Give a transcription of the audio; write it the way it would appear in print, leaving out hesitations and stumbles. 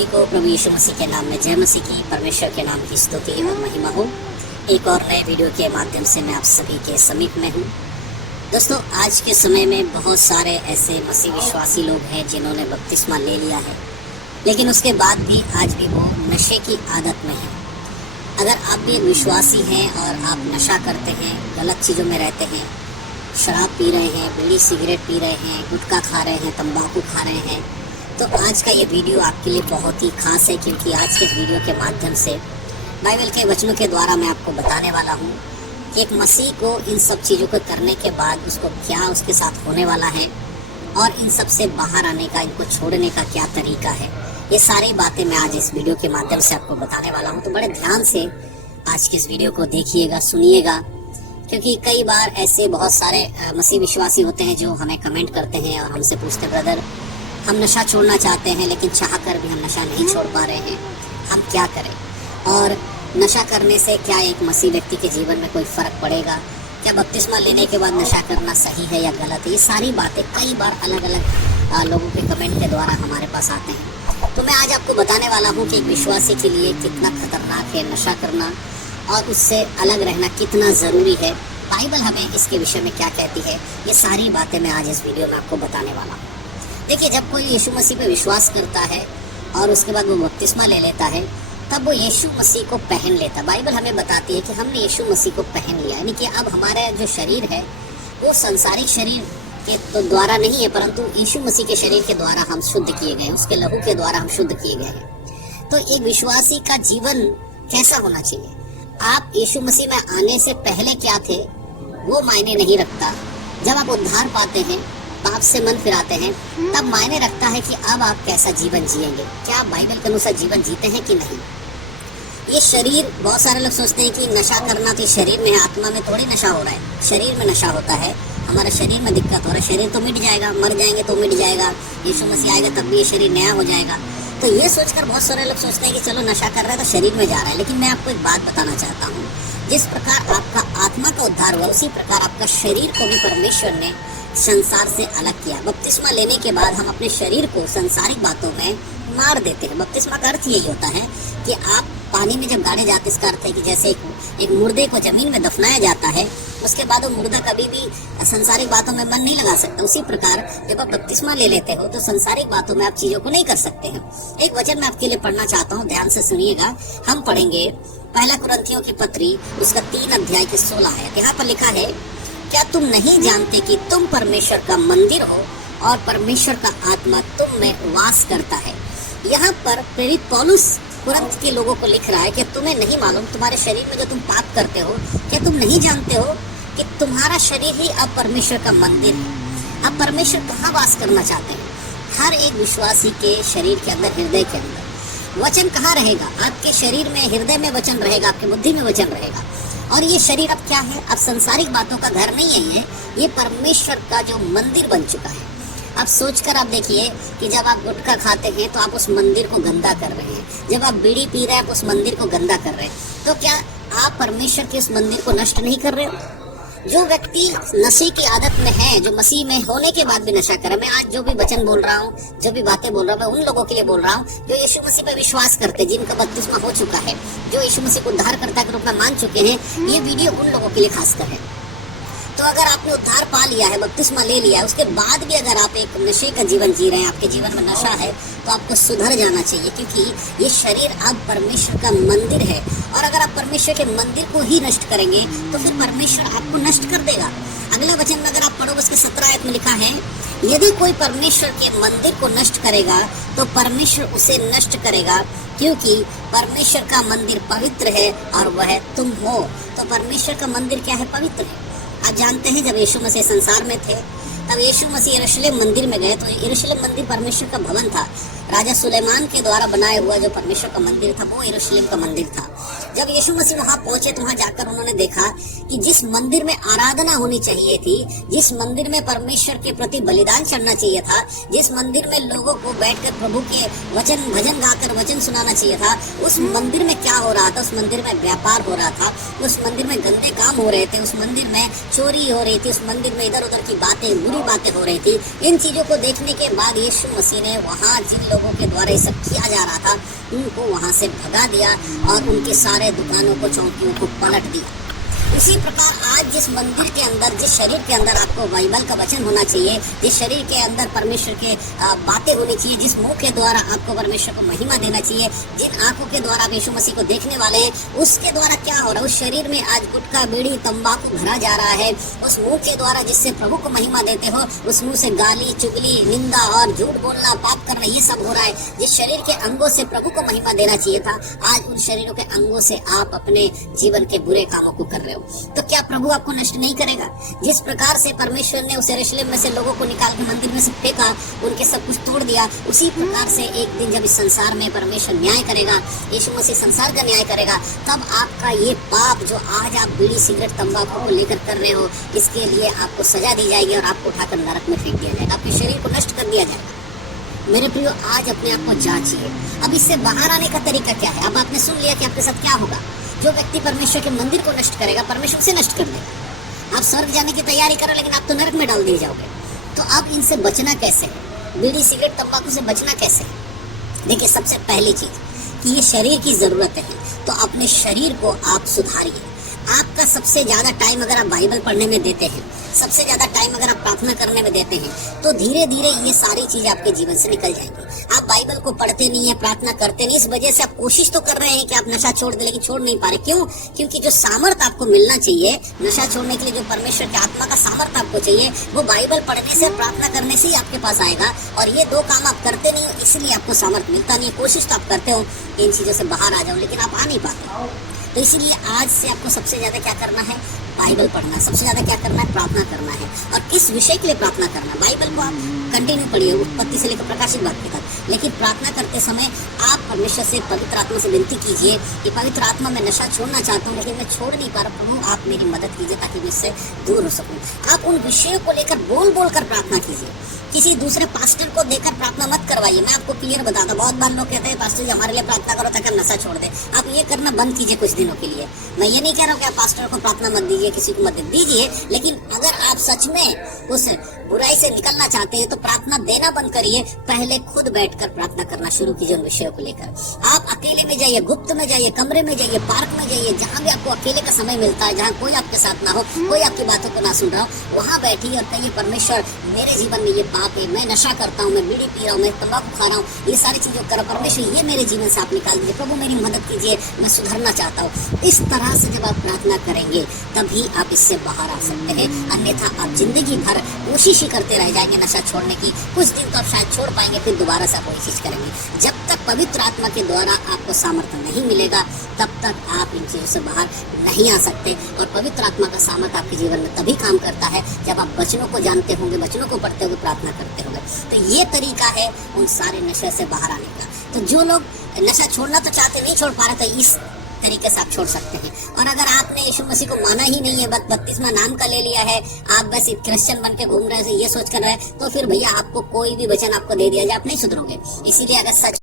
सभी को प्रभु यीशु मसीह के नाम में जय मसीह की, परमेश्वर के नाम की स्तुति और महिमा हो। एक और नए वीडियो के माध्यम से मैं आप सभी के समीप में हूँ। दोस्तों, आज के समय में बहुत सारे ऐसे मसीह विश्वासी लोग हैं जिन्होंने बपतिस्मा ले लिया है, लेकिन उसके बाद भी आज भी वो नशे की आदत में है। अगर आप भी एक विश्वासी हैं और आप नशा करते हैं, गलत चीज़ों में रहते हैं, शराब पी रहे हैं, बीड़ी सिगरेट पी रहे हैं, गुटखा खा रहे हैं, तंबाकू खा रहे हैं, तो आज का ये वीडियो आपके लिए बहुत ही खास है, क्योंकि आज के इस वीडियो के माध्यम से बाइबल के वचनों के द्वारा मैं आपको बताने वाला हूँ कि एक मसीह को इन सब चीज़ों को करने के बाद उसको क्या उसके साथ होने वाला है और इन सब से बाहर आने का, इनको छोड़ने का क्या तरीका है। ये सारी बातें मैं आज इस वीडियो के माध्यम से आपको बताने वाला हूँ। तो बड़े ध्यान से आज के इस वीडियो को देखिएगा, सुनिएगा, क्योंकि कई बार ऐसे बहुत सारे मसीह विश्वासी होते हैं जो हमें कमेंट करते हैं और हमसे पूछते हैं, ब्रदर हम नशा छोड़ना चाहते हैं लेकिन चाह कर भी हम नशा नहीं छोड़ पा रहे हैं, हम क्या करें? और नशा करने से क्या एक मसीह व्यक्ति के जीवन में कोई फ़र्क पड़ेगा? क्या बपतिस्मा लेने के बाद नशा करना सही है या गलत है? ये सारी बातें कई बार अलग अलग लोगों के कमेंट के द्वारा हमारे पास आते हैं। तो मैं आज आपको बताने वाला हूँ कि एक विश्वासी के लिए कितना खतरनाक है नशा करना और उससे अलग रहना कितना ज़रूरी है। बाइबल हमें इसके विषय में क्या कहती है, ये सारी बातें मैं आज इस वीडियो में आपको बताने वाला हूँ। देखिए, जब कोई यीशु मसीह पे विश्वास करता है और उसके बाद वो बपतिस्मा ले लेता है, तब वो यीशु मसीह को पहन लेता। बाइबल हमें बताती है कि हमने यीशु मसीह को पहन लिया, यानी कि अब हमारा जो शरीर है वो संसारिक शरीर के तो द्वारा नहीं है, परंतु यीशु मसीह के शरीर के द्वारा हम शुद्ध किए गए, उसके लहू के द्वारा हम शुद्ध किए गए हैं। तो एक विश्वासी का जीवन कैसा होना चाहिए? आप यीशु मसीह में आने से पहले क्या थे वो मायने नहीं रखता। जब आप उद्धार पाते हैं, पाप से मन फिराते हैं, तब मायने रखता है कि अब आप कैसा जीवन जिएंगे। क्या आप बाइबल के अनुसार जीवन जीते हैं कि नहीं? ये शरीर, बहुत सारे लोग सोचते हैं कि नशा करना तो शरीर में है, आत्मा में थोड़ी नशा हो रहा है। शरीर में नशा होता है, हमारे शरीर में दिक्कत हो रहा है। शरीर तो मिट जाएगा, मर जाएंगे तो मिट जाएगा, यीशु मसीह आएगा तब भी ये शरीर नया हो जाएगा। तो ये सोचकर बहुत सारे लोग सोचते हैं कि चलो नशा कर रहा है तो शरीर में जा रहा है। लेकिन मैं आपको एक बात बताना चाहता हूँ, जिस प्रकार आपका आत्मा का उद्धार हुआ, उसी प्रकार आपका शरीर को भी परमेश्वर ने संसार से अलग किया। बपतिस्मा लेने के बाद हम अपने शरीर को संसारिक बातों में मार देते हैं। बपतिस्मा का अर्थ यही होता है कि आप पानी में जब गाड़े जाते, इसका अर्थ है कि जैसे एक मुर्दे को जमीन में दफनाया जाता है, उसके बाद वो मुर्दा कभी भी संसारिक बातों में मन नहीं लगा सकता। उसी प्रकार जब आप बपतिस्मा ले लेते हो तो संसारिक बातों में आप चीजों को नहीं कर सकते हैं। एक वचन मैं आपके लिए पढ़ना चाहता हूँ, ध्यान से सुनिएगा। हम पढ़ेंगे पहला कुरिन्थियों की पत्री, उसका 3 अध्याय के 16 है। यहाँ पर लिखा है, क्या तुम नहीं जानते कि तुम परमेश्वर का मंदिर हो और परमेश्वर का आत्मा तुम में वास करता है? यहाँ पर प्रेरित पौलुस कुरिन्थ के लोगों को लिख रहा है कि तुम्हें नहीं मालूम, तुम्हारे शरीर में जो तुम पाप करते हो, क्या तुम नहीं जानते हो कि तुम्हारा शरीर ही अब परमेश्वर का मंदिर है? अब परमेश्वर कहाँ वास करना चाहते हैं? हर एक विश्वासी के शरीर के अंदर, हृदय के अंदर। वचन कहाँ रहेगा? आपके शरीर में, हृदय में वचन रहेगा, आपकी बुद्धि में वचन रहेगा। और ये शरीर अब क्या है? अब संसारिक बातों का घर नहीं है, ये परमेश्वर का जो मंदिर बन चुका है। अब सोचकर आप देखिए कि जब आप गुटखा खाते हैं तो आप उस मंदिर को गंदा कर रहे हैं, जब आप बीड़ी पी रहे हैं आप उस मंदिर को गंदा कर रहे हैं। तो क्या आप परमेश्वर के उस मंदिर को नष्ट नहीं कर रहे हो? जो व्यक्ति नशे की आदत में है, जो मसीह में होने के बाद भी नशा करे, मैं आज जो भी वचन बोल रहा हूँ, जो भी बातें बोल रहा हूँ, मैं उन लोगों के लिए बोल रहा हूँ जो यीशु मसीह पे विश्वास करते हैं, जिनका बपतिस्मा हो चुका है, जो यीशु मसीह को उद्धारकर्ता के रूप में मान चुके हैं। ये वीडियो उन लोगों के लिए खासकर है। तो अगर आपने उद्धार पा लिया है, बपतिस्मा ले लिया है, उसके बाद भी अगर आप एक नशे का जीवन जी रहे हैं, आपके जीवन में नशा है, तो आपको सुधर जाना चाहिए, क्योंकि ये शरीर अब परमेश्वर का मंदिर है। और अगर आप परमेश्वर के मंदिर को ही नष्ट करेंगे तो फिर परमेश्वर आपको नष्ट कर देगा। अगला वचन में अगर आप पढ़ो, उसके 17 आयत में लिखा है, यदि कोई परमेश्वर के मंदिर को नष्ट करेगा तो परमेश्वर उसे नष्ट करेगा, क्योंकि परमेश्वर का मंदिर पवित्र है और वह तुम हो। तो परमेश्वर का मंदिर क्या है? पवित्र है। आप जानते हैं, जब यीशु मसीह संसार में थे तब यीशु मसीह यरूशलेम मंदिर में गए, तो यरूशलेम मंदिर परमेश्वर का भवन था। राजा सुलेमान के द्वारा बनाया हुआ जो परमेश्वर का मंदिर था वो यरूशलेम का मंदिर था। जब यीशु मसीह वहां पहुंचे तो वहां जाकर उन्होंने देखा कि जिस मंदिर में आराधना होनी चाहिए थी, जिस मंदिर में परमेश्वर के प्रति बलिदान चढ़ना चाहिए था, जिस मंदिर में लोगों को बैठकर प्रभु के वचन भजन गाकर वचन सुनाना चाहिए था, उस मंदिर में क्या हो रहा था? उस मंदिर में व्यापार हो रहा था, उस मंदिर में गंदे काम हो रहे थे, उस मंदिर में चोरी हो रही थी, उस मंदिर में इधर उधर की बातें, बुरी बातें हो रही थी। इन चीजों को देखने के बाद यीशु मसीह ने वहां जिन लोगों के द्वारा ये सब किया जा रहा था उनको वहां से भगा दिया और उनके सारे दुकानों को, चौकियों को पलट दिया। इसी प्रकार आज जिस मंदिर के अंदर, जिस शरीर के अंदर आपको बाइबल का वचन होना चाहिए, जिस शरीर के अंदर परमेश्वर के बातें होनी चाहिए, जिस मुंह के द्वारा आपको परमेश्वर को महिमा देना चाहिए, जिन आंखों के द्वारा आप यीशु मसीह को देखने वाले हैं, उसके द्वारा क्या हो रहा है? उस शरीर में आज गुटखा, बीड़ी, तंबाकू भरा जा रहा है। उस मुंह के द्वारा जिससे प्रभु को महिमा देते हो, उस मुंह से गाली, चुगली, निंदा और झूठ बोलना, पाप करना, ये सब हो रहा है। जिस शरीर के अंगों से प्रभु को महिमा देना चाहिए था, आज उन शरीरों के अंगों से आप अपने जीवन के बुरे कामों को कर रहे हो। तो क्या प्रभु आपको नष्ट नहीं करेगा? जिस प्रकार से परमेश्वर ने उस यरूशलेम में से लोगों को निकाल के मंदिर में से फेंका, उनके सब कुछ तोड़ दिया, उसी प्रकार से एक दिन जब इस संसार में परमेश्वर न्याय करेगा, यीशु मसीह संसार का न्याय करेगा, तब आपका ये पाप जो आज आप बीड़ी, सिगरेट, तंबाकू को लेकर कर रहे हो, इसके लिए आपको सजा दी जाएगी और आपको उठाकर नरक में फेंक दिया जाएगा, आपके शरीर को नष्ट कर दिया जाएगा। मेरे प्रियो, आज अपने आप को जांचिए। अब इससे बाहर आने का तरीका क्या है? अब आपने सुन लिया कि आपके साथ क्या होगा। जो व्यक्ति परमेश्वर के मंदिर को नष्ट करेगा, परमेश्वर से नष्ट कर देगा। आप स्वर्ग जाने की तैयारी करो, लेकिन आप तो नरक में डाल दिए जाओगे। तो अब इनसे बचना कैसे है? बीड़ी, सिगरेट, तंबाकू से बचना कैसे है? देखिए, सबसे पहली चीज कि ये शरीर की जरूरत है, तो अपने शरीर को आप सुधारिए। आपका सबसे ज्यादा टाइम अगर आप बाइबल पढ़ने में देते हैं, सबसे ज्यादा टाइम अगर आप प्रार्थना करने में देते हैं, तो धीरे धीरे ये सारी चीजें आपके जीवन से निकल जाएंगी। आप बाइबल को पढ़ते नहीं है, प्रार्थना करते नहीं, इस वजह से आप कोशिश तो कर रहे हैं कि आप नशा छोड़ दें, लेकिन छोड़ नहीं पा रहे। क्यों? क्योंकि जो सामर्थ आपको मिलना चाहिए नशा छोड़ने के लिए, जो परमेश्वर के आत्मा का सामर्थ आपको चाहिए, वो बाइबल पढ़ने से, प्रार्थना करने से ही आपके पास आएगा। और ये दो काम आप करते नहीं हो, इसलिए आपको सामर्थ मिलता नहीं है। कोशिश तो आप करते हो इन चीजों से बाहर आ जाओ, लेकिन आप आ नहीं पाते। तो इसीलिए आज से आपको सबसे ज्यादा क्या करना है? बाइबल पढ़ना। सबसे ज्यादा क्या करना है? प्रार्थना करना है। और किस विषय के लिए प्रार्थना करना? बाइबल को आप कंटिन्यू पढ़िए, उत्पत्ति से लेकर प्रकाशित वाक्य तक, लेकिन प्रार्थना करते समय आप परमेश्वर से, पवित्र आत्मा से विनती कीजिए कि पवित्र आत्मा, मैं नशा छोड़ना चाहता हूँ लेकिन मैं छोड़ नहीं पा रहा, प्रभु आप मेरी मदद कीजिए ताकि मैं इससे दूर हो सकूँ। आप उन विषयों को लेकर बोल बोल कर प्रार्थना कीजिए। किसी दूसरे पास्टर को देखकर प्रार्थना मत करवाइए। मैं आपको क्लियर बताता हूँ, बहुत बार लोग कहते हैं पास्टर जी हमारे लिए प्रार्थना करो ताकि हम नशा छोड़ दे। आप ये करना बंद कीजिए कुछ दिनों के लिए। मैं ये नहीं कह रहा हूँ कि आप पास्टर को प्रार्थना मत दीजिए, किसी को मत दीजिए, लेकिन अगर आप सच में उस बुराई से निकलना चाहते हैं तो प्रार्थना देना बंद करिए। पहले खुद बैठकर प्रार्थना करना शुरू कीजिए उन विषयों को लेकर। आप अकेले में जाइए, गुप्त में जाइए, कमरे में जाइए, पार्क में जाइए, जहाँ भी आपको अकेले का समय मिलता है, जहाँ कोई आपके साथ ना हो, कोई आपकी बातों को ना सुन रहा हो, वहाँ बैठिए और कहिए परमेश्वर मेरे जीवन में ये पाप है, मैं नशा करता हूँ, मैं बीड़ी पी रहा हूँ, मैं तंबाकू खा रहा हूँ, ये सारी चीजों कर, परमेश्वर ये मेरे जीवन से आप निकाल दीजिए, प्रभु मेरी मदद कीजिए, मैं सुधरना चाहता हूँ। इस तरह से जब आप प्रार्थना करेंगे तभी आप इससे बाहर आ सकते हैं। अन्यथा आप जिंदगी भर कोशिश ही करते रह जाएंगे नशा छोड़ने की। कुछ दिन तो आप शायद छोड़ पाएंगे, फिर दोबारा से आप वही चीज करेंगे। जब तक पवित्र आत्मा के द्वारा आपको सामर्थ्य नहीं मिलेगा, तब तक आप इन चीजों से बाहर नहीं आ सकते। और पवित्र आत्मा का सामर्थ्य आपके जीवन में तभी काम करता है जब आप वचनों को जानते होंगे, वचनों को पढ़ते होंगे, प्रार्थना करते होंगे। तो ये तरीका है उन सारे नशे से बाहर आने का। तो जो लोग नशा छोड़ना तो चाहते नहीं छोड़ पा रहे, तो इस तरीके से आप छोड़ सकते हैं। और अगर आपने यीशु मसीह को माना ही नहीं है, बस बपतिस्मा नाम का ले लिया है, आप बस एक क्रिश्चियन बन के घूम रहे हैं, ये सोच कर रहे हैं, तो फिर भैया आपको कोई भी वचन आपको दे दिया जाए, आप नहीं सुधरोगे। इसीलिए अगर सच